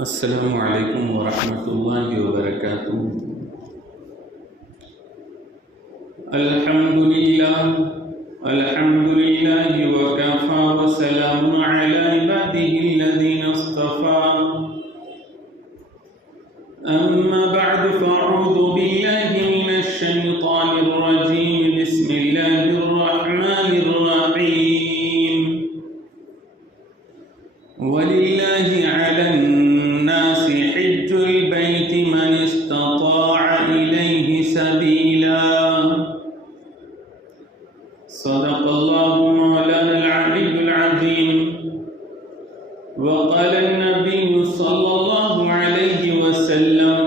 السلام علیکم ورحمۃ اللہ وبرکاتہ۔ الحمد للہ وکفی وسلام علی عباده الذین اصطفى، اما بعد فاعوذ باللہ من الشیطان الرجیم، بسم اللہ الرحمن الرحیم۔ وَلِلَّهِ عَلَى النَّاسِ حِجُّ الْبَيْتِ مَنِ اسْتَطَاعَ إِلَيْهِ سَبِيلًا۔ صدق اللہ مولانا العلی العظیم۔ وقال النبی صلی اللہ علیہ وسلم: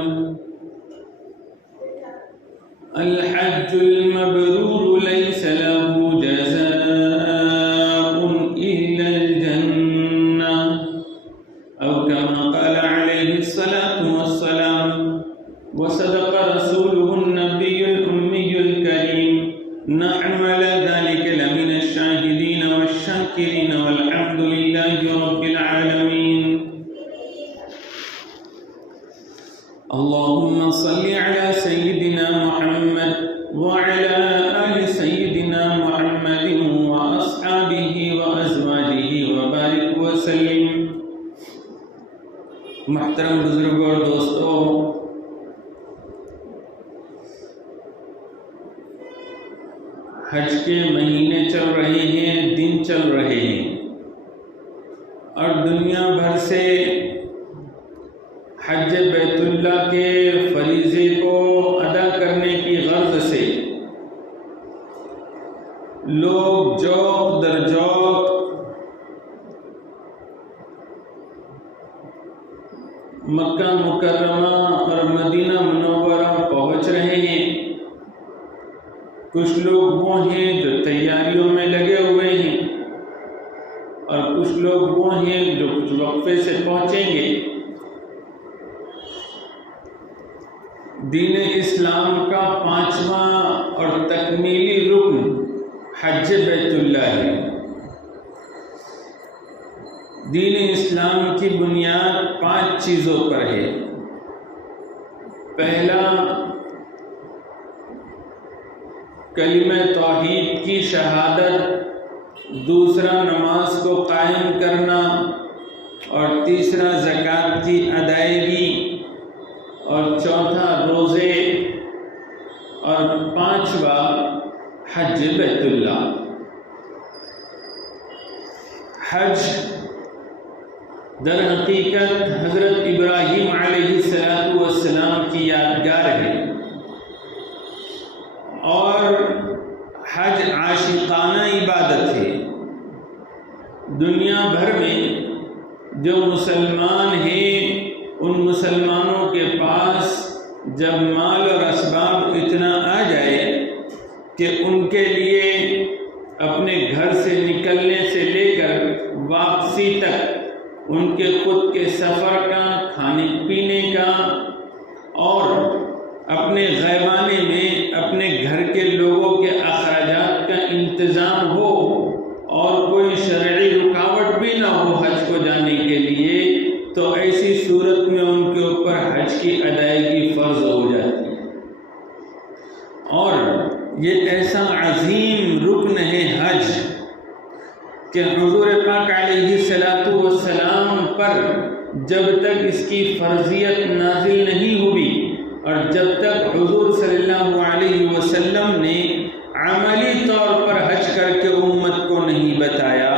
الحج المبرور ليس له جزاء إلا الجنة، أو كما قال عليه الصلاة والسلام۔ وصدق رسوله النبي الأمي الكريم، نحن على ذلك لمن الشاهدين والشاكرين، والحمد لله رب العالمين۔ اللهم صل على سيدنا محمد وعلى آل سيدنا محمد وأصحابه وأزواجه وبارك وسلم۔ محترم بزرگوں اور دوستوں، حج کے مہینے چل رہے ہیں، دن چل رہے ہیں، اور دنیا بھر سے حج بیت اللہ کے فریضے کو ادا کرنے کی غرض سے لوگ جوق در جوق مکہ مکرمہ اور مدینہ منورہ پہنچ رہے ہیں۔ کچھ لوگ وہ ہیں جو تیاریوں میں لگے ہوئے ہیں، اور کچھ لوگ وہ ہیں جو کچھ وقفے سے پہنچیں گے۔ دین اسلام کا 5واں اور تکمیلی رکن حج بیت اللہ ہے۔ دین اسلام کی بنیاد 5 چیزوں پر ہے۔ پہلا، کلمہ توحید کی شہادت، دوسرا نماز کو قائم کرنا، اور تیسرا زکوٰۃ کی ادائیگی، اور چوتھا روزے، اور 5واں حج بیت اللہ۔ حج در حقیقت حضرت ابراہیم علیہ السلام کی یادگار ہے، اور حج عاشقانہ عبادت ہے۔ دنیا بھر میں جو مسلمان ہیں، ان مسلمانوں کے پاس جب مال اور اسباب اتنا آ جائے کہ ان کے لیے اپنے گھر سے نکلنے سے لے کر واپسی تک ان کے خود کے سفر کا، کھانے پینے کا، اور اپنے غیبانے میں اپنے گھر کے لوگوں کے اخراجات کا انتظام ہو، اور کوئی شرعی رکاوٹ بھی نہ ہو حج کو جانے کے لیے، تو ایسی صورت میں ان کے اوپر حج کی ادائیگی فرض ہو جاتی ہے۔ اور یہ ایسا عظیم رکن ہے حج کہ حضور پاک علیہ السلام پر جب تک اس کی فرضیت نازل نہیں ہوئی، اور جب تک حضور صلی اللہ علیہ وسلم نے عملی طور پر حج کر کے امت کو نہیں بتایا،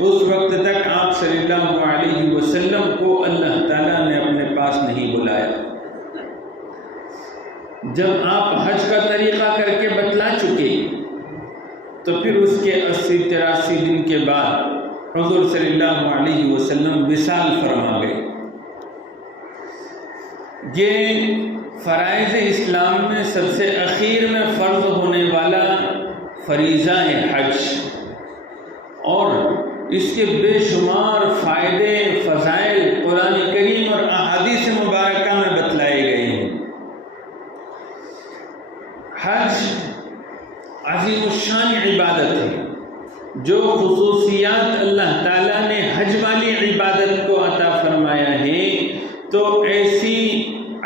اس وقت تک آپ صلی اللہ علیہ وسلم کو اللہ تعالیٰ نے اپنے پاس نہیں بلایا۔ جب آپ حج کا طریقہ کر کے بتلا چکے، تو پھر اس کے 80-83 دن کے بعد حضور صلی اللہ علیہ وسلم وصال فرما گئے۔ یہ فرائض اسلام میں سب سے اخیر میں فرض ہونے والا فریضہ ہے حج، اور اس کے بے شمار فائدے، فضائل قرآن کریم اور احادیث مبارکہ میں بتلائے گئے ہیں۔ حج عظیم الشان عبادت ہے، جو خصوصیات اللہ تعالیٰ نے حج والی عبادت کو عطا فرمایا ہے، تو ایسی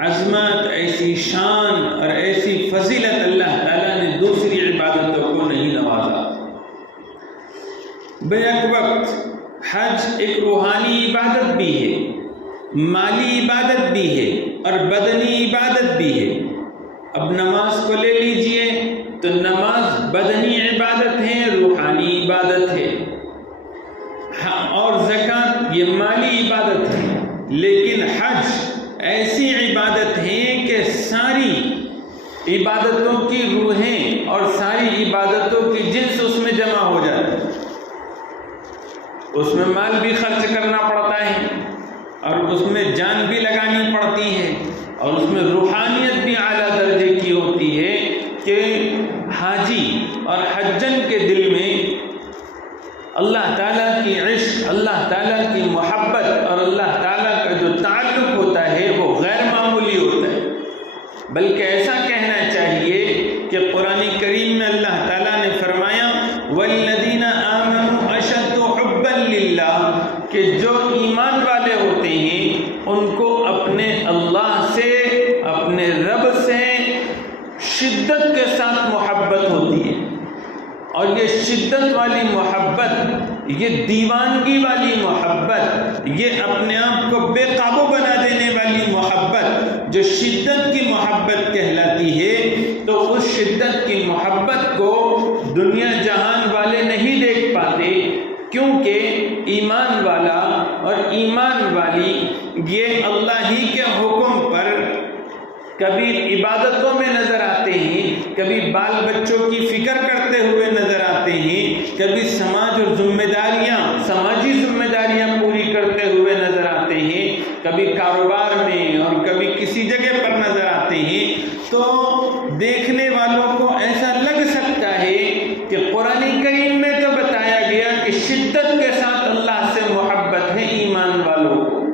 عظمت، ایسی شان اور ایسی فضیلت اللہ تعالیٰ نے دوسری عبادتوں کو نہیں نوازا۔ بیک وقت حج ایک روحانی عبادت بھی ہے، مالی عبادت بھی ہے اور بدنی عبادت بھی ہے۔ اب نماز کو لے لیجئے تو نماز بدنی عبادت ہے، روحانی عبادت ہے، اور زکوٰۃ یہ مالی عبادت ہے۔ لیکن حج ایسی عبادت ہے کہ ساری عبادتوں کی روحیں اور ساری عبادتوں کی جنس اس میں جمع ہو جاتی ہے۔ اس میں مال بھی خرچ کرنا پڑتا ہے اور اس میں جان بھی لگانی پڑتی ہے، اور اس میں روحانیت بھی اعلیٰ درجے کی ہوتی ہے کہ حاجی اور حجن کے دل میں اللہ تعالیٰ کی عشق، اللہ تعالیٰ کی محبت اور اللہ تعالیٰ کا جو تعلق ہوتا ہے وہ غیر معمولی ہوتا ہے۔ بلکہ ایسا کہنا چاہیے کہ قرآن کریم میں اللہ تعالیٰ نے فرمایا وَالَّذِينَ آمَنُوا أَشَدُّ حُبًّا لِلَّهِ، کہ جو ایمان والے ہوتے ہیں ان کو اپنے اللہ سے، اپنے رب سے شدت کے ساتھ محبت ہوتی ہے، اور یہ شدت والی محبت، یہ دیوانگی والی محبت، یہ اپنے آپ کو بے قابو بنا دینے والی محبت جو شدت کی محبت کہلاتی ہے، تو اس شدت کی محبت کو دنیا جہان والے نہیں دیکھ پاتے، کیونکہ ایمان والا اور ایمان والی یہ اللہ ہی کے حکم پر کبھی عبادتوں میں نظر آتے ہیں، کبھی بال بچوں کی فکر کرتے ہوئے نظر آتے ہیں، کبھی سماج اور سماجی ذمہ داریاں پوری کرتے ہوئے نظر آتے ہیں، کبھی کاروبار میں اور کبھی کسی جگہ پر نظر آتے ہیں۔ تو دیکھنے والوں کو ایسا لگ سکتا ہے کہ قرآن کریم میں تو بتایا گیا کہ شدت کے ساتھ اللہ سے محبت ہے ایمان والوں کو،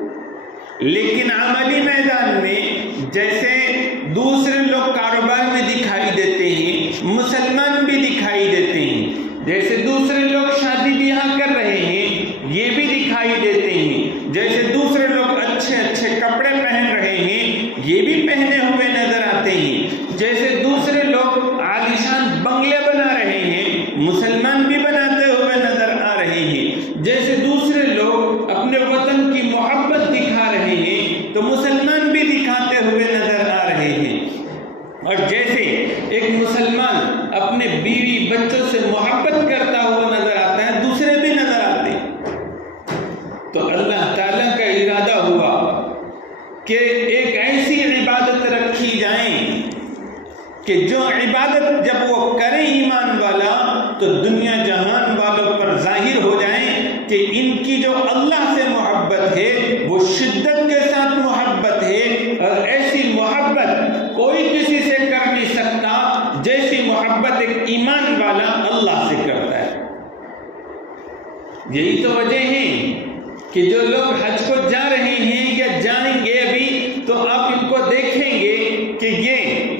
لیکن عملی میدان میں جیسے دوسرے لوگ کاروبار میں دکھائی دیتے ہیں، مسلمان بھی دکھائی دیتے ہیں، جیسے دوسرے لوگ شادی بیاہ کر رہے ہیں یہ بھی دکھائی دیتے ہیں، جیسے دوسرے لوگ اچھے اچھے کپڑے پہن رہے ہیں یہ بھی پہنے ہوئے نظر آتے ہیں، جیسے دوسرے لوگ عالیشان بنگلے بنا رہے ہیں مسلمان بھی بناتے ہوئے نظر آ رہے ہیں، جیسے دوسرے لوگ اپنے وطن کی محبت دکھا رہے ہیں تو مسلمان بھی دکھاتے ہوئے نظر آ رہے ہیں، اور جیسے ایک مسلمان اپنے بیوی بچوں سے محبت کرتا ہوا نظر آتا ہے دوسرے بھی نظر آتے ہیں۔ تو اللہ تعالیٰ کا ارادہ ہوا کہ ایک ایسی عبادت رکھی جائیں کہ جو عبادت جب وہ کرے ایمان والا تو دنیا جہان والوں پر ظاہر ہو جائیں کہ ان کی جو اللہ سے محبت ہے وہ شدت کے ساتھ محبت ہے، اور ایسی محبت کوئی کسی سے کر نہیں سکتا جیسی محبت ایک ایمان والا اللہ سے کرتا ہے۔ یہی تو وجہ ہے کہ جو لوگ حج کو جا رہے ہیں یا جائیں گے ابھی تو آپ ان کو دیکھیں گے کہ یہ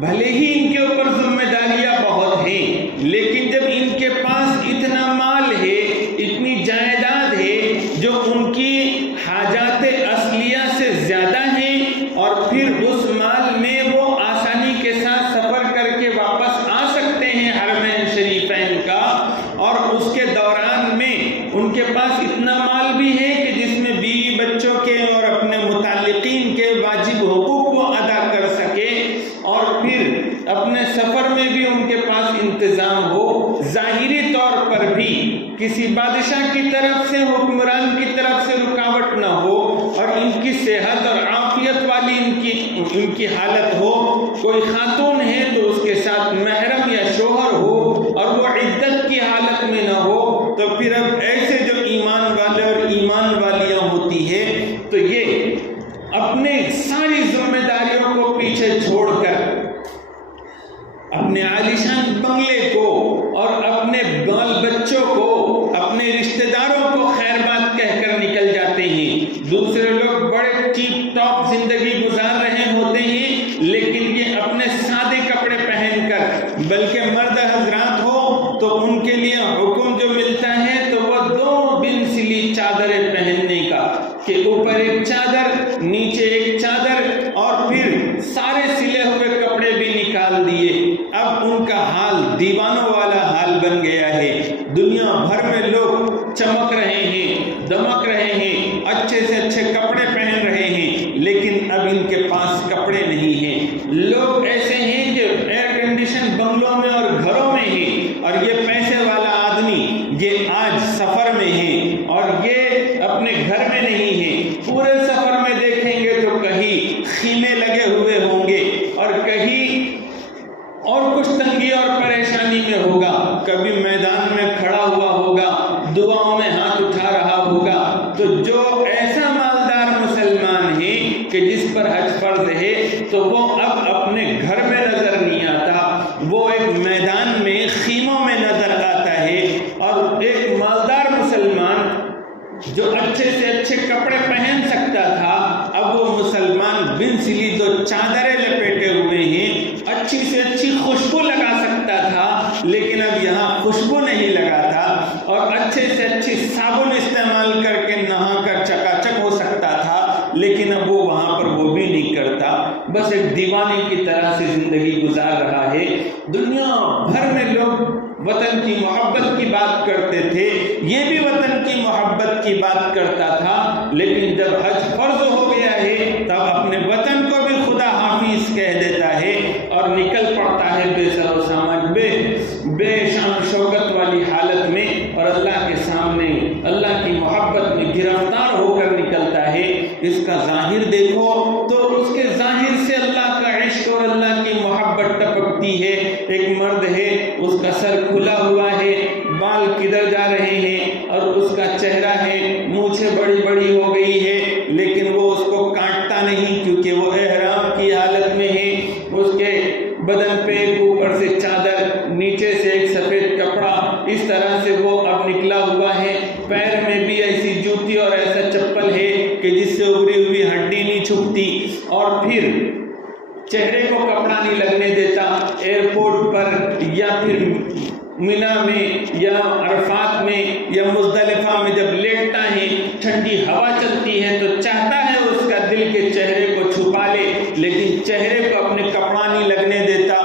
بھلے ہی ان کے اوپر ذمہ داریاں بہت ہیں، لیکن جب ان کے پاس اتنا مال ہے، اتنی جائیداد ہے جو ان کی حاجات اصلیہ سے زیادہ ہیں، اور پھر اس مال میں وہ آسانی کے ساتھ سفر کر کے واپس آ سکتے ہیں حرمین شریفین کا، اور اس کے دوران میں ان کے پاس اتنا مال بھی ہے کہ جس میں بیوی بچوں کے اور اپنے متعلقین کے واجب حقوق کو ادا کر سکے، اور پھر اپنے سفر میں بھی ان کے پاس انتظام ہو، ظاہری طور پر بھی کسی بادشاہ کی طرف سے، حکمران کی طرف سے رکاوٹ نہ ہو، اور ان کی صحت اور عافیت والی ان کی حالت ہو، کوئی خاتون ہے تو اس کے ساتھ محرم یا شوہر ہو اور وہ عدت کی حالت میں نہ ہو، تو پھر اب ایسے جو ایمان والے اور ایمان والیاں ہوتی ہے تو یہ اپنے ساری ذمہ داریوں کو پیچھے چھوڑ کر اپنے عالیشان بنگلے کو اور اپنے بال بچوں کو، اپنے رشتہ داروں کو خیر بات کہہ کر نکل جاتے ہیں۔ دوسرے لوگ بڑے ٹیپ ٹاپ زندگی گزار رہے ہوتے ہیں، لیکن یہ اپنے سادے کپڑے پہن کر، بلکہ مرد حضرات ہو تو ان کے لیے حکم جو ملتا ہے تو وہ 2 بن سلی چادریں پہننے کا، کہ اوپر ایک چادر، نیچے ایک چادر، اور پھر سارے سلے ہوئے کپڑے بھی نکال دیے۔ اب ان کا حال دیوانوں والا حال بن گیا ہے۔ دنیا بھر میں لوگ چمک رہے ہیں، دمک رہے ہیں، اچھے سے اچھے کپڑے پہن رہے ہیں، لیکن اب ان کے پاس کپڑے نہیں ہیں۔ لوگ ایسے ہیں کہ ایئر کنڈیشن بنگلوں میں اور گھروں میں ہیں، اور یہ پیسے والا آدمی یہ آج سفر میں ہے اور یہ اپنے گھر میں نہیں ہے۔ پورے سفر میں دیکھیں گے تو کہیں خیمے لگے ہوئے ہوں گے اور کہیں اور کچھ تنگی اور پریشانی میں ہوگا، کبھی میدان میں کھڑا ہوا ہوگا، دعاؤں میں ہاتھ اٹھا رہا ہوگا۔ تو جو ایسا مالدار مسلمان ہے کہ جس پر حج فرض ہے، تو وہ اب اپنے گھر میں نظر نہیں آتا، وہ ایک میدان میں خیموں میں نظر آتا ہے۔ اور ایک مالدار مسلمان جو اچھے سے اچھے کپڑے پہن سکتا تھا، اب وہ مسلمان بن سلی دو چادریں لپیٹے ہوئے ہیں، اچھی سے اچھی خوشبو لگا سکتا تھا، لیکن اب یہاں خوشبو نہیں لگاتا، اور اچھے سے اچھی صابن استعمال کر کے نہا کر چکا چک ہو سکتا تھا، لیکن اب وہ وہاں پر وہ بھی نہیں کرتا، بس ایک دیوانے کی طرح سے زندگی گزار رہا ہے۔ دنیا بھر میں لوگ وطن کی محبت کی بات کرتے تھے، یہ بھی وطن کی محبت کی بات کرتا تھا، لیکن جب حج فرض ہو گیا ہے تب اپنے وطن کو بھی خدا حافظ کہہ دیتا ہے اور نکل پڑتا ہے بے سر و سامان، بے شان و شوکت والی حالت میں، اور اللہ کے سامنے اللہ کی محبت میں گرفتار ہو کر نکلتا ہے۔ اس کا ظاہر دیکھو تو اس کے ظاہر سے اللہ کا عشق اور اللہ کی محبت ٹپکتی ہے۔ ایک مرد ہے، اس کا سر کھلا ہوا ہے، بال کدھر جا رہے ہیں، اور اس کا چہرہ ہے، مونچھیں بڑی بڑی ہو گئی ہے، لیکن وہ اس کو کاٹتا نہیں کیونکہ وہ احرام کی حالت میں ہے۔ اس کے بدن پہ اوپر سے چادر، نیچے سے ایک سفید کپڑا، اس طرح سے وہ اب نکلا ہوا ہے۔ پیر میں بھی ایسی جوتی اور ایسا چپل ہے کہ جس سے ابری ہوئی ہڈی نہیں چھپتی، اور پھر چہرے کو کپڑا نہیں لگنے دیتا۔ ایئرپورٹ پر یا پھر مینا میں یا عرفات میں یا مزدلفہ میں جب لیٹتا ہے، ٹھنڈی ہوا چلتی ہے تو چاہتا ہے اس کا دل کے چہرے کو چھپا لے، لیکن چہرے کو اپنے کپڑا نہیں لگنے دیتا۔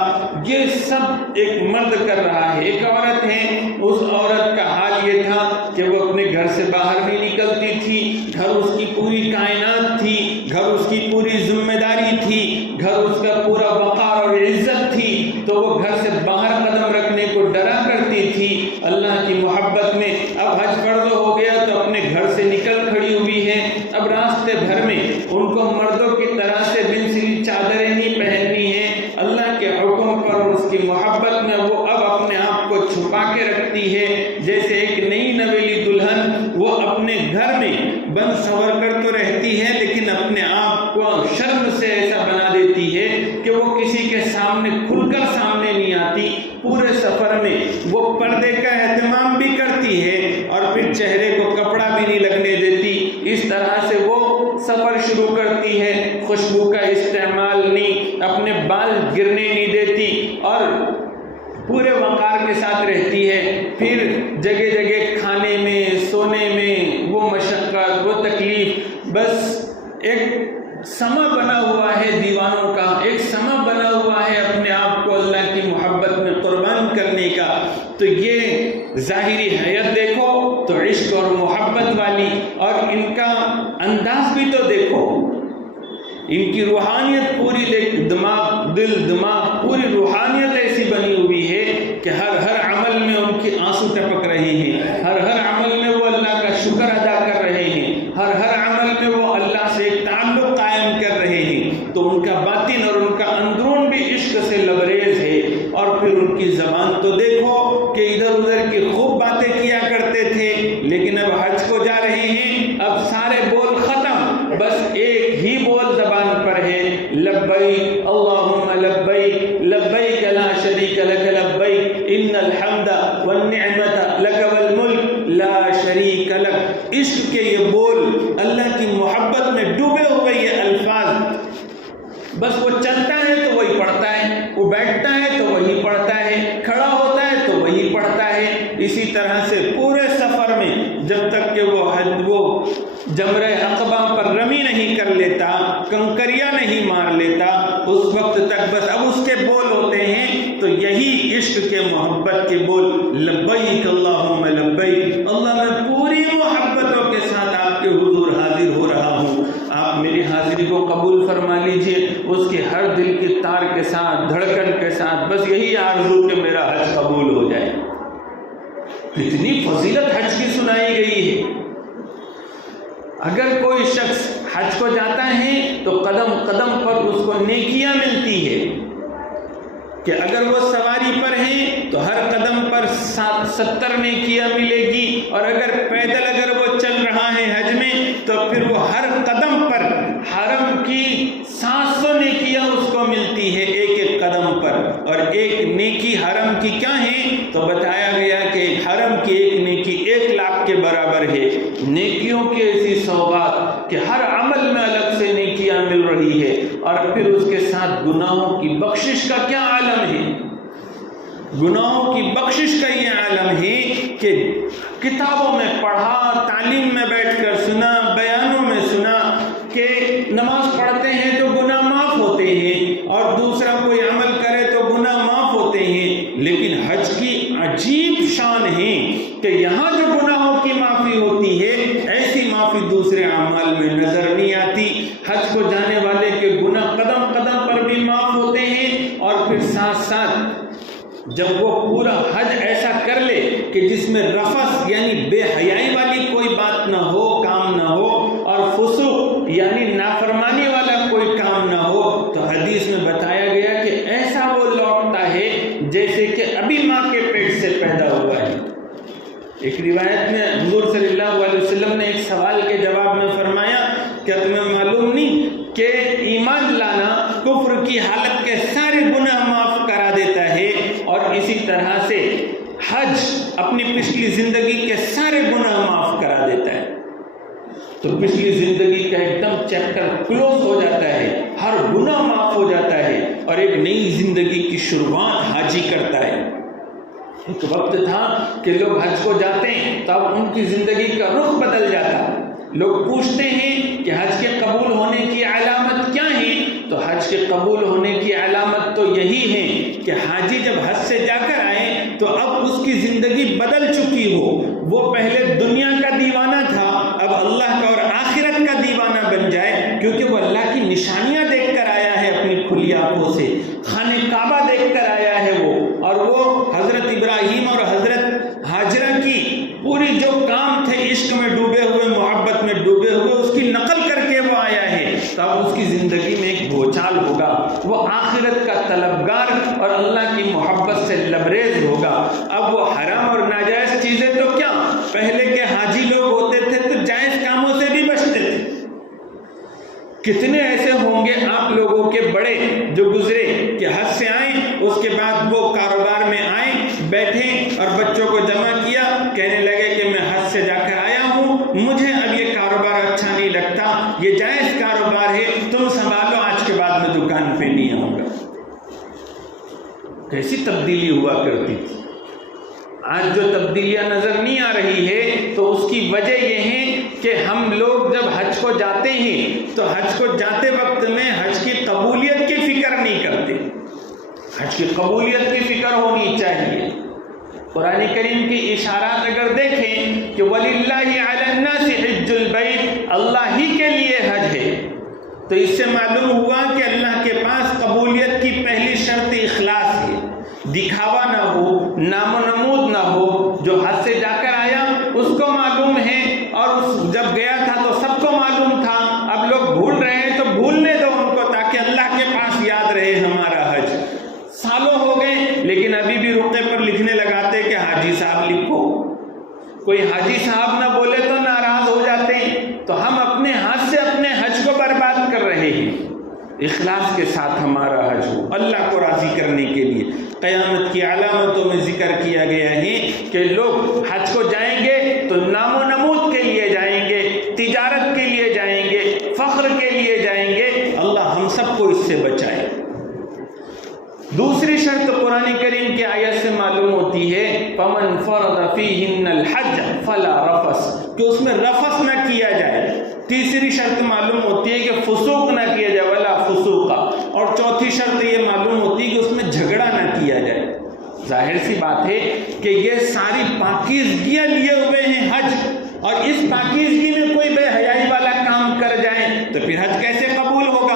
یہ سب ایک مرد کر رہا ہے۔ ایک عورت ہے، اس عورت کا حال یہ تھا کہ وہ اپنے گھر سے باہر نہیں نکلتی تھی، گھر اس کی پوری کائنات تھی، گھر اس کی پوری ذمہ داری تھی، گھر اس کا پورا وقار اور عزت تھی، تو وہ گھر سے باہر قدم رکھنے کو ڈرا کرتی تھی۔ اللہ کی محبت میں اب حج فرض ہو گیا تو اپنے گھر سے نکل کھڑی ہوئی ہے۔ اب راستے بھر میں ان کو مردوں کی طرح سے بن سلی چادریں نہیں پہننی ہیں، اللہ کے حکم پر اور اس کی محبت میں وہ اب اپنے آپ کو چھپا کے رکھتی ہے، جیسے ایک نئی نویلی دلہن وہ اپنے گھر میں بند سنور کر تو رہتی ہے، لیکن اپنے آپ کو شرم سے ایسا بنا دیتی ہے کہ وہ کسی کے سامنے کھل کر سامنے نہیں آتی۔ پورے سفر میں وہ پردے کا اہتمام بھی کرتی ہے اور پھر چہرے کو کپڑا بھی نہیں لگنے دیتی۔ اس طرح سے وہ سفر شروع کرتی ہے، خوشبو کا استعمال نہیں، اپنے بال گرنے نہیں دیتی، اور پورے وقار کے ساتھ رہتی ہے۔ پھر جگہ جگہ کھانے میں، سونے میں وہ مشقت، وہ تکلیف، بس ایک سما بنا ہوا ہے دیوانوں کا، ایک سما بنا ہوا ہے اپنے آپ کو اللہ کی محبت میں قربان کرنے کا۔ تو یہ ظاہری حیت دیکھو تو عشق اور محبت والی، اور ان کا انداز بھی تو دیکھو، ان کی روحانیت پوری، دماغ، دل، دماغ، پوری روحانیت ایسی بنی ہوئی ہے کہ ہر عمل میں ان کی آنسو ٹپک رہے ہیں، ہر عمل میں وہ اللہ کا شکر ادا کر رہے ہیں، ہر عمل میں وہ اللہ سے ایک تعلق قائم کر رہے ہیں۔ تو ان کا باطن اور ان کا اندرون بھی عشق سے لبریز ہے۔ اور پھر ان کی زبان تو دیکھو کہ ادھر ادھر کی خوب باتیں کیا کرتے تھے، لیکن اب حج کو جا رہے ہیں، اب سارے بول ختم، بس ایک ہی بول زبان پر ہے، لبیک اللہم لبیک، لبیک لا شریک لک لبیک، ان الحمد والنعمت لک والملک لا شریک لک۔ عشق کے یہ بول، اللہ کی محبت میں ڈوبے ہوئے یہ الفاظ، بس وہ چلتا ہے تو وہی پڑھتا ہے، وہ بیٹھتا ہے تو وہی پڑھتا ہے، کھڑا ہوتا ہے تو وہی پڑھتا ہے۔ اسی طرح سے پورے سفر میں جب تک کہ وہ جمرہ عقبہ عقبہ پر رمی نہیں کر لیتا، کنکریاں نہیں مار لیتا، اس وقت تک بس اب اس کے بول ہوتے ہیں تو یہی عشق کے محبت کے بول، لبیک اللہم لبیک، اللہ میں پوری محبتوں کے ساتھ آپ کے حضور حاضر ہو رہا ہوں، آپ میری حاضری کو قبول فرما لیجئے۔ اس کے ہر دل کی تار کے ساتھ، دھڑکن کے ساتھ بس یہی آرزو کہ میرا حج قبول ہو جائے۔ کتنی فضیلت حج کی سنائی گئی ہے۔ اگر کوئی شخص حج کو جاتا ہے تو قدم قدم پر اس کو نیکیاں ملتی ہے، کہ اگر وہ سواری پر ہیں تو ہر قدم پر 70 نیکیاں ملے گی، اور اگر پیدل اگر وہ چل رہا ہے حج میں تو پھر وہ ہر قدم پر حرم کی 700 نیکیاں اس کو ملتی ہے ایک ایک قدم پر۔ اور ایک نیکی حرم کی کیا ہے تو بتایا گیا کہ حرم کی ایک نیکی 1 لاکھ کے برابر ہے۔ نیکیوں کی ایسی سوغات کہ ہر عمل میں الگ سے نیکیاں مل رہی ہے، اور پھر اس کے ساتھ گناہوں کی بخشش کا کیا عالم ہے۔ گناہوں کی بخشش کا یہ عالم ہے کہ کتابوں میں پڑھا، تعلیم میں بیٹھ کر سنا، بیانوں میں سنا کہ نماز پڑھتے ہیں تو گناہ معاف ہوتے ہیں، اور دوسرا کوئی عمل کرے تو گناہ معاف ہوتے ہیں، لیکن حج کی عجیب شان ہے کہ یہاں جو گناہوں کی معافی ہوتی ہے ایسی معافی دوسرے اعمال میں نظر نہیں آتی۔ حج کو جانے والے کے گناہ قدم قدم پر بھی معاف ہوتے ہیں، اور پھر ساتھ ساتھ جب وہ پورا حج ایسا کر لے کہ جس میں رفث یعنی بے حیائی والی کوئی بات نہ ہو، کام نہ ہو، اور فسوق یعنی نافرمانی والا کوئی کام نہ ہو، تو حدیث میں بتایا گیا کہ ایسا وہ لوٹتا ہے جیسے کہ ابھی ماں کے پیٹ سے پیدا ہوا ہے۔ ایک روایت میں حضور صلی اللہ علیہ وسلم نے ایک سوال کے جواب میں فرمایا، کیا تمہیں معلوم نہیں کہ ایمان لانا کفر کی حالت کے سارے گناہ معاف کرا دیتا ہے، اور اسی طرح سے حج اپنی پچھلی زندگی کے سارے گناہ معاف کرا دیتا ہے۔ تو پچھلی زندگی کا ایک دم چیپٹر کلوز ہو جاتا ہے، ہر گناہ معاف ہو جاتا ہے، اور ایک نئی زندگی کی شروعات حاجی کرتا ہے۔ ایک وقت تھا کہ لوگ حج کو جاتے ہیں تو اب ان کی زندگی کا رخ بدل جاتا۔ لوگ پوچھتے ہیں کہ حج کے قبول ہونے کی علامت کیا ہے، تو حج کے قبول ہونے کی علامت تو یہی ہے کہ حاجی جب حج سے جا کر آئے تو اب اس کی زندگی بدل چکی ہو۔ وہ پہلے دنیا کا دیوانہ تھا، اب اللہ کا اور آخرت کا دیوانہ بن جائے، کیونکہ وہ اللہ کی نشانیاں دیکھ کر آیا ہے اپنی کھلی آنکھوں سے، خانہ کعبہ دیکھ کر آیا ہے وہ، اور وہ حضرت ابراہیم اور حضرت ہاجرہ کی پوری جو کام تھے عشق میں ڈوبے ہوئے، محبت میں ڈوبے ہوئے، اس کی نقل کر کے وہ آیا ہے۔ تب اس کی زندگی میں ایک بھوچال ہوگا، وہ آخرت کا طلبگار اور اللہ کی محبت سے لبریز ہوگا۔ اب وہ حرام اور ناجائز چیزیں تو کیا، پہلے کے حاجی لوگ ہوتے تھے تو جائز کاموں سے بھی بچتے تھے۔ کتنے ایسے ہوں گے آپ لوگوں کے بڑے جو گزرے کہ حج سے آئیں، اس کے بعد وہ کاروبار میں آئیں، بیٹھیں اور بچوں کو جمع کیا، کہنے لگے کہ میں حج سے جا کر آیا ہوں، مجھے اب یہ کاروبار اچھا نہیں لگتا، یہ جائز کاروبار ہے، تم سنبھالو، آج کے بعد میں دکان پہ نہیں آؤں گا۔ کیسی تبدیلی ہوا کرتی تھی۔ آج جو تبدیلیاں نظر نہیں آ رہی ہے تو اس کی وجہ یہ ہے کہ ہم لوگ جب حج کو جاتے ہیں تو حج کو جاتے وقت میں حج کی قبولیت کی فکر نہیں کرتے۔ حج کی قبولیت کی فکر ہونی چاہیے۔ قرآن کریم کی اشارات اگر دیکھیں کہ وَلِلَّهِ عَلَى النَّاسِ حِجُّ الْبَيْتِ، اللہ ہی کے لیے حج ہے، تو اس سے معلوم ہوا کہ اللہ کے پاس قبولیت کی پہلی شرط اخلاص ہے، دکھاوا نہ ہو، نام و نمود نہ ہو۔ جو حج سے جا کر آیا اس کو معلوم ہے، اور جب گیا تھا تو سب کو معلوم تھا، اب لوگ بھول رہے ہیں تو بھولنے دو ان کو، تاکہ اللہ کے پاس یاد رہے ہمارا حج۔ سالوں ہو گئے لیکن ابھی بھی رقعے پر لکھنے لگاتے کہ حاجی صاحب لکھو، کوئی حاجی صاحب نہ بولے تو ناراض ہو جاتے ہیں۔ تو ہم اپنے ہاتھ سے اپنے حج کو برباد کر رہے ہیں۔ اخلاص کے ساتھ ہمارا حج ہو، اللہ کو راضی کرنے کے لیے۔ قیامت کی علامتوں میں ذکر کیا گیا ہے کہ لوگ حج کو جائیں گے تو نام و نمود کے لیے جائیں گے، تجارت کے لیے جائیں گے، فخر کے لیے جائیں گے۔ اللہ ہم سب کو اس سے بچائے۔ دوسری شرط قرآن کریم کی آیت سے معلوم ہوتی ہے فَمَنْ فَرَضَ فِيهِنَّ الْحَجَّ فَلَا رَفَثَ، کہ اس میں رفث نہ کیا جائے۔ تیسری شرط معلوم ہوتی ہے کہ فسوق نہ کیا جائے، ولا فسوق، اور چوتھی شرط یہ معلوم ہوتی ہے کہ اس میں جھگڑا نہ کیا جائے۔ ظاہر سی بات ہے کہ یہ ساری پاکیزگیاں لیے ہوئے ہیں حج، اور اس پاکیزگی میں کوئی بے حیائی والا کام کر جائے تو پھر حج کیسے قبول ہوگا؟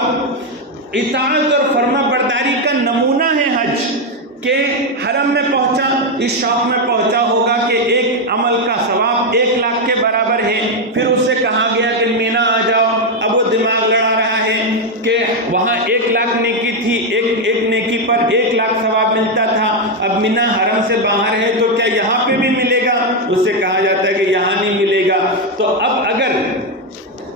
اطاعت اور فرما برداری کا نمونہ ہے حج، کہ حرم میں پہنچا، اس شوق میں پہنچا ہوگا کہ ایک عمل کا ثواب 1 لاکھ کے برابر ہے، پھر اس سے کہا گیا کہ مینا آ جاؤ، اب وہ دماغ لڑا رہا ہے کہ وہاں 1 لاکھ نیکی تھی، ایک نیکی پر 1 لاکھ ثواب ملتا تھا، اب مینا حرم سے باہر ہے تو کیا یہاں پہ بھی ملے گا؟ اس سے کہا جاتا ہے کہ یہاں نہیں ملے گا۔ تو اب اگر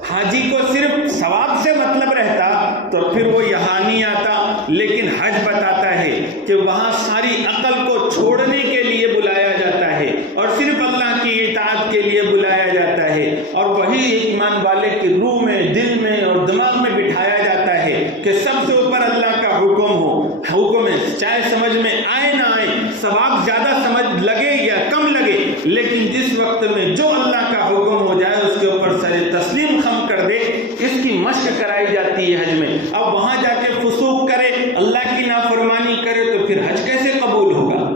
حاجی کو صرف ثواب سے مطلب رہتا تو پھر وہ یہاں نہیں آتا، لیکن حج بتاتا ہے کہ وہاں ساری عقل کو چھوڑنے کے لیے بلایا جاتا ہے اور صرف اللہ کی اطاعت کے لیے بلایا جاتا ہے، اور وہی ایمان والے کی روح میں، دل میں اور دماغ میں بٹھایا جاتا ہے کہ سب سے اوپر اللہ کا حکم ہو، حکم ہے چاہے سمجھ میں آئے نہ آئے، ثواب زیادہ سمجھ لگے یا کم لگے، لیکن جس وقت میں جو اللہ کا حکم ہو جائے اس کے اوپر سر تسلیم خم کر دے، اس کی مشق کرائی جاتی ہے حج میں۔ اب وہاں جا کے فسوق کرے، اللہ کی نافرمانی کرے تو پھر حج کیسے قبول ہوگا؟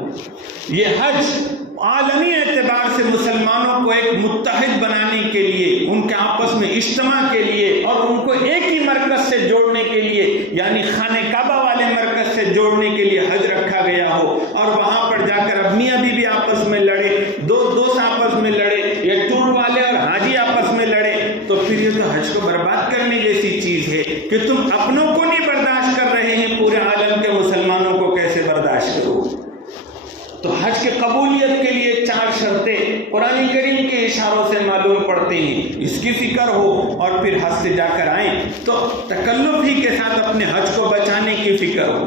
یہ حج عالمی اعتبار سے مسلمانوں کو ایک متحد بنانے کے لیے، ان کے آپس میں اجتماع کے لیے اور ان کو ایک ہی مرکز سے جوڑنے کے لیے، یعنی خانہ کعبہ والے مرکز سے جوڑنے کے لیے حج رکھا گیا ہو، اور وہاں پر جا کر اب میاں بیوی آپس میں لڑے، دوست آپس میں لڑے، یا ٹور والے اور حاجی آپس میں لڑے، تو پھر یہ تو حج کو برباد کرنے جیسی چیز ہے کہ تم اپنوں کو نہیں برداشت کر رہے ہیں، پورے عالم کے مسلمانوں کو کیسے برداشت کرو؟ تو حج کے قبولیت کے لیے 4 شرطیں قرآن کریم کے اشاروں سے معلوم پڑتے ہیں، اس کی فکر ہو اور پھر حج سے جا کر آئیں تو تکلف ہی کے ساتھ اپنے حج کو بچانے کی فکر ہو۔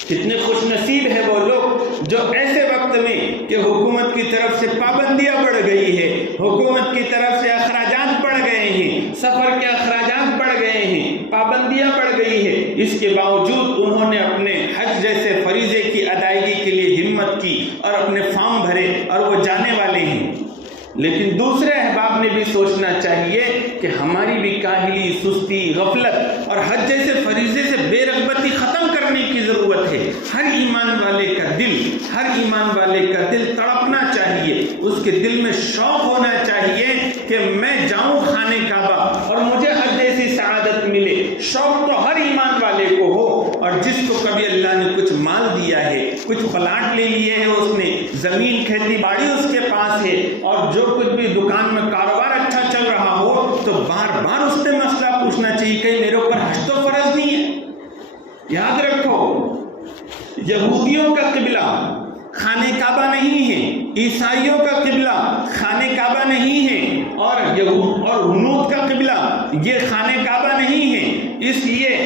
کتنے خوش نصیب ہے وہ لوگ جو ایسے وقت میں کہ حکومت کی طرف سے پابندیاں بڑھ گئی ہے، حکومت کی طرف سے اخراجات بڑھ گئے ہیں، سفر کے اخراجات بڑھ گئے ہیں، پابندیاں بڑھ گئی ہے، اس کے باوجود انہوں نے اپنے حج جیسے فریضے کی ادائیگی کے لیے ہمت کی اور اپنے فارم بھرے اور وہ جانے والے ہیں۔ لیکن دوسرے احباب نے بھی سوچنا چاہیے کہ ہماری بھی کاہلی، سستی، غفلت اور حج جیسے فریضے سے بے رغبتی ختم کرنے کی ضرورت ہے۔ ہر ایمان والے کا دل تڑپنا چاہیے، اس کے دل میں شوق ہونا چاہیے کہ میں جاؤں خانہ کعبہ اور مجھے حج جیسی سعادت ملے۔ شوق تو ہر ایمان والے کو ہو، اور جس کو کبھی اللہ نے کچھ مال دیا ہے، کچھ پلاٹ لے لیے ہیں اس نے، زمین کھیتی باڑی اس کے پاس ہے، اور جو کچھ بھی دکان میں کاروبار اچھا چل رہا ہو، تو بار بار اس سے مسئلہ پوچھنا چاہیے کہ میرے اوپر حج تو فرض نہیں ہے۔ یاد رکھو، یہودیوں کا قبلہ خانہ کعبہ نہیں ہے، عیسائیوں کا قبلہ خانہ کعبہ نہیں ہے، اور ہنود کا قبلہ یہ خانہ کعبہ نہیں ہے۔ اس لیے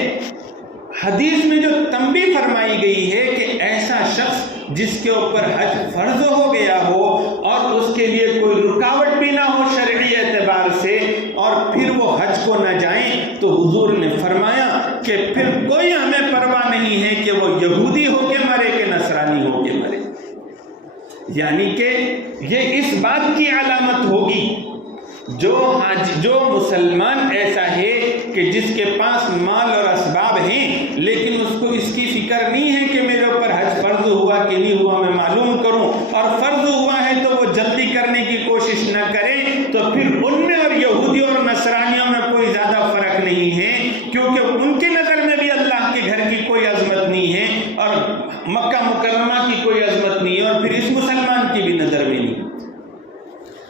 حدیث میں جو تنبیہ فرمائی گئی ہے کہ ایسا شخص جس کے اوپر حج فرض ہو گیا ہو اور اس کے لیے کوئی رکاوٹ بھی نہ ہو شرعی اعتبار سے، اور پھر وہ حج کو نہ جائیں، تو حضور نے فرمایا کہ پھر کوئی ہمیں پرواہ نہیں ہے کہ وہ یہودی ہو کے مرے کہ نصرانی ہو کے مرے۔ یعنی کہ یہ اس بات کی علامت ہوگی جو مسلمان ایسا ہے کہ جس کے پاس مال اور اسباب ہیں، لیکن اس کو اس کی فکر نہیں ہے کہ میرے اوپر حج فرض ہوا کہ نہیں ہوا میں معلوم کروں، اور فرض ہوا ہے تو وہ جلدی کرنے کی کوشش نہ کرے، تو پھر ان میں اور یہودیوں اور نصرانیوں میں کوئی زیادہ فرق نہیں ہے، کیونکہ ان کی نظر میں بھی اللہ کے گھر کی کوئی عظمت نہیں ہے اور مکہ مکرمہ کی کوئی عظمت نہیں ہے، اور پھر اس مسلمان کی بھی نظر میں نہیں۔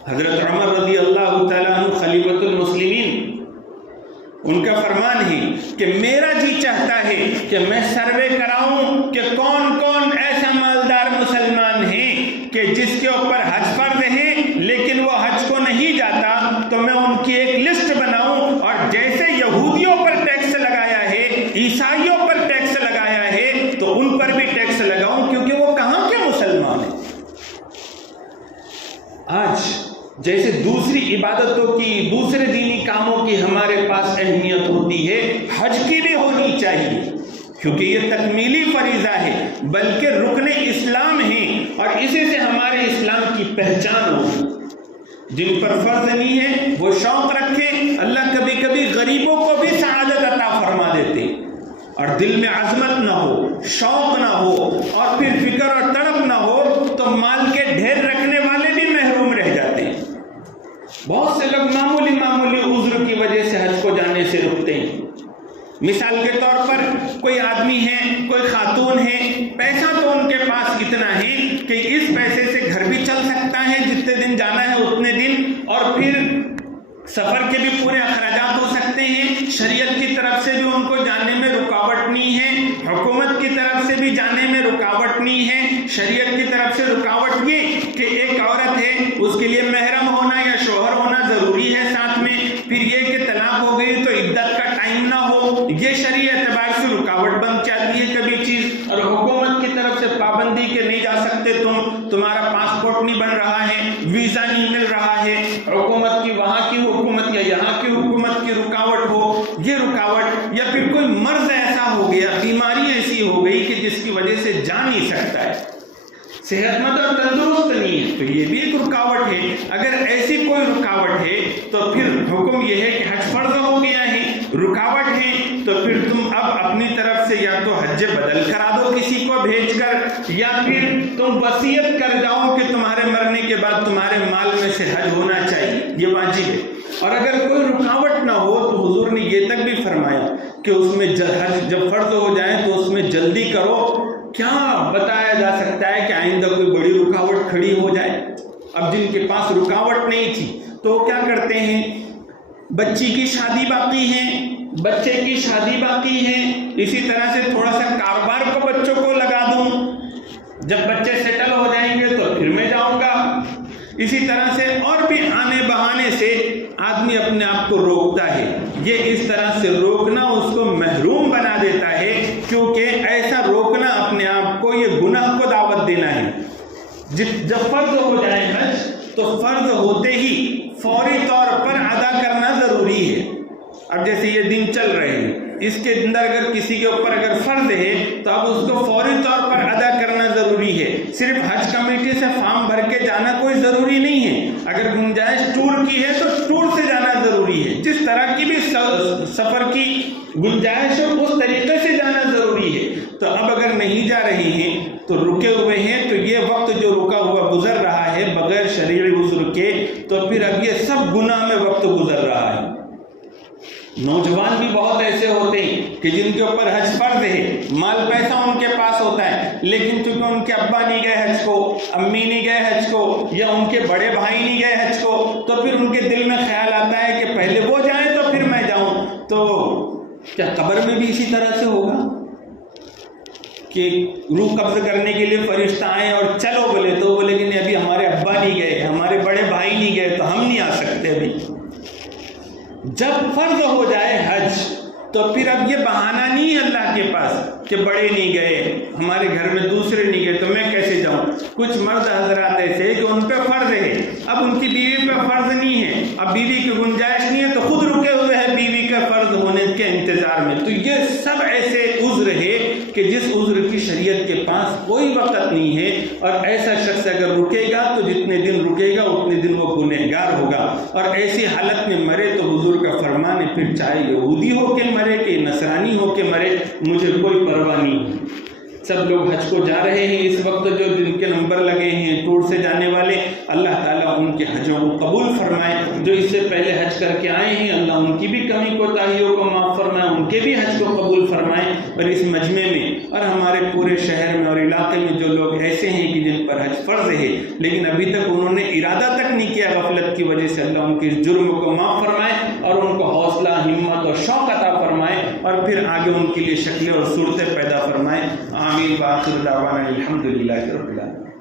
حضرت عمر رضی اللہ تعالیٰ عنہ خلیفۃ المسلمین، ان کا فرمان ہے کہ میرا جی چاہتا ہے کہ میں سروے کراؤں کہ کون کون ایسا مالدار مسلمان ہیں کہ جس کے اوپر حج فرض ہے لیکن وہ حج کو نہیں جاتا، تو میں ان کی ایک لسٹ بناؤں، اور جیسے یہودیوں پر ٹیکس لگایا ہے، عیسائیوں پر ٹیکس لگایا ہے، تو ان پر بھی ٹیکس لگاؤں، کیونکہ وہ کہاں کے مسلمان ہیں۔ آج جیسے دوسری عبادتوں کی، دوسرے دینی کاموں کی ہمارے پاس اہمیت ہوتی ہے، حج کی بھی ہونی چاہیے، کیونکہ یہ تکمیلی فریضہ ہے، بلکہ رکن اسلام ہے، اور اسی سے ہمارے اسلام کی پہچان ہوگی۔ جن پر فرض نہیں ہے وہ شوق رکھیں. اللہ کبھی کبھی غریبوں کو بھی سعادت عطا فرما دیتے اور دل میں عظمت نہ ہو، شوق نہ ہو اور پھر فکر اور تڑپ نہ ہو تو مال کے ڈھیر رکھنے والے بھی محروم رہ جاتے ہیں. بہت سے لوگ معمولی عذر کی وجہ سے حج کو جانے سے رکتے ہیں. مثال کے طور پر کوئی آدمی ہے، کوئی خاتون ہے، پیسہ تو ان کے پاس اتنا ہے کہ اس پیسے سے گھر بھی چل سکتا ہے، جتنے دن جانا ہے اتنے دن، اور پھر سفر کے بھی پورے اخراجات ہو سکتے ہیں. شریعت کی طرف سے بھی ان کو جانے میں رکاوٹ نہیں ہے، حکومت کی طرف سے بھی جانے میں رکاوٹ نہیں ہے. شریعت کی طرف سے رکاوٹ یہ کہ ایک عورت ہے، اس کے لیے محرم ہونا یا شوہر ہونا ضروری ہے ساتھ میں. پھر یہ کہ طلاق ہو گئی تو عدت کا ٹائم نہ ہو، یہ شرعی اعتبار سے رکاوٹ بن جاتی ہے کبھی چیز. اور حکومت کی طرف سے پابندی کہ نہیں جا سکتے تمہارا پاسپورٹ نہیں بن رہا ہے، ویزا نہیں مل رہا ہے، حکومت کی وہاں کی حکومت یا یہاں کی حکومت کی رکاوٹ ہو، یہ رکاوٹ، یا پھر کوئی مرض ایسا ہو گیا، بیماری ایسی ہو گئی کہ جس کی وجہ سے جا نہیں سکتا ہے، صحت مند اور تندرست نہیں ہے، تو یہ بھی ایک رکاوٹ ہے. اگر ایسی کوئی رکاوٹ ہے تو پھر حکم یہ ہے کہ حج فرض ہو گیا ہے، رکاوٹ ہے تو پھر تم اب اپنی طرف سے یا تو حج بدل کرا دو کسی کو بھیج کر، یا پھر تم وصیت کر جاؤ کہ تمہارے مرنے کے بعد تمہارے مال میں سے حج ہونا چاہیے، یہ واجب ہے. اور اگر کوئی رکاوٹ نہ ہو تو حضور نے یہ تک بھی فرمایا کہ اس میں حج جب فرض ہو جائے تو اس میں جلدی کرو. کیا بتایا جا سکتا ہے کہ آئندہ کوئی بڑی رکاوٹ کھڑی ہو جائے؟ اب جن کے پاس رکاوٹ نہیں تھی تو وہ کیا کرتے ہیں، بچی کی شادی باقی ہے، بچے کی شادی باقی ہے، اسی طرح سے تھوڑا سا کاروبار کو بچوں کو لگا دوں، جب بچے سیٹل ہو جائیں گے تو پھر میں جاؤں گا. اسی طرح سے اور بھی آنے بہانے سے آدمی اپنے آپ کو روکتا ہے. یہ اس طرح سے روکنا اس کو محروم بنا دیتا ہے، کیونکہ ایسا روکنا اپنے آپ کو یہ گناہ کو دعوت دینا ہے. جب فرض ہو جائے حج تو فرض ہوتے ہی فوری طور پر ادا کرنا ضروری ہے. اب جیسے یہ دن چل رہے ہیں، اس کے اندر اگر کسی کے اوپر اگر فرض ہے تو اب اس کو فوری طور پر ادا کرنا ضروری ہے. صرف حج کمیٹی سے فارم بھر کے جانا کوئی ضروری نہیں ہے. اگر گنجائش ٹور کی ہے تو ٹور سے جانا ضروری ہے. جس طرح کی بھی سفر کی گنجائش ہے اس طریقے سے جانا ضروری ہے. تو اب اگر نہیں جا رہے ہیں تو رکے ہوئے ہیں، تو یہ وقت جو رکا ہوا گزر رہا ہے بغیر شرعی عذر کے، تو پھر اب یہ سب گناہ میں وقت گزر رہا ہے. نوجوان بھی بہت ایسے ہوتے ہیں کہ جن کے اوپر حج فرض ہے، مال پیسہ ان کے پاس ہوتا ہے، لیکن چونکہ ان کے ابا نہیں گئے حج کو، امی نہیں گئے حج کو، یا ان کے بڑے بھائی نہیں گئے حج کو، تو پھر ان کے دل میں خیال آتا ہے کہ پہلے وہ جائیں تو پھر میں جاؤں. تو کیا قبر میں بھی اسی طرح سے ہوگا کہ روح قبض کرنے کے لیے فرشتہ آئے اور چلو بولے تو بولے کہ نہیں ابھی ہمارے ابا نہیں گئے، ہمارے بڑے بھائی نہیں گئے تو ہم نہیں آ سکتے ابھی. جب فرض ہو جائے حج تو پھر اب یہ بہانہ نہیں ہے اللہ کے پاس کہ بڑے نہیں گئے، ہمارے گھر میں دوسرے نہیں گئے تو میں کیسے جاؤں. کچھ مرد حضرات ایسے کہ ان پہ فرض ہے، اب ان کی بیوی پہ فرض نہیں ہے، اب بیوی کی گنجائش نہیں ہے تو خود رکے ہوئے ہیں بیوی کا فرض ہونے کے انتظار میں. تو یہ سب ایسے عذر ہے کہ جس عذر کی شریعت کے پاس کوئی وقت نہیں ہے. اور ایسا شخص اگر رکے گا تو جتنے دن رکے گا اتنے دن وہ گنہگار ہوگا. اور ایسی حالت میں مرے تو حضور کا فرمان ہے پھر چاہے یہودی ہو کے مرے کہ نصرانی ہو کے مرے، مجھے کوئی پرواہ نہیں. سب لوگ حج کو جا رہے ہیں اس وقت، جو جن کے نمبر لگے ہیں ٹور سے جانے والے، اللہ تعالیٰ ان کے حجوں کو قبول فرمائے. جو اس سے پہلے حج کر کے آئے ہیں اللہ ان کی بھی کمی کوتاہیوں کو معاف فرمائے، ان کے بھی حج کو قبول فرمائے. اور اس مجمع میں اور ہمارے پورے شہر میں اور علاقے میں جو لوگ ایسے ہیں کہ جن پر حج فرض ہے لیکن ابھی تک انہوں نے ارادہ تک نہیں کیا غفلت کی وجہ سے، اللہ ان کے اس جرم کو معاف فرمائے اور ان کو حوصلہ، ہمت اور شوق عطا فرمائے، اور پھر آگے ان کے لیے شکلیں اور صورتیں پیدا فرمائے. آمین. وآخر دعوانا الحمدللہ رب العالمین.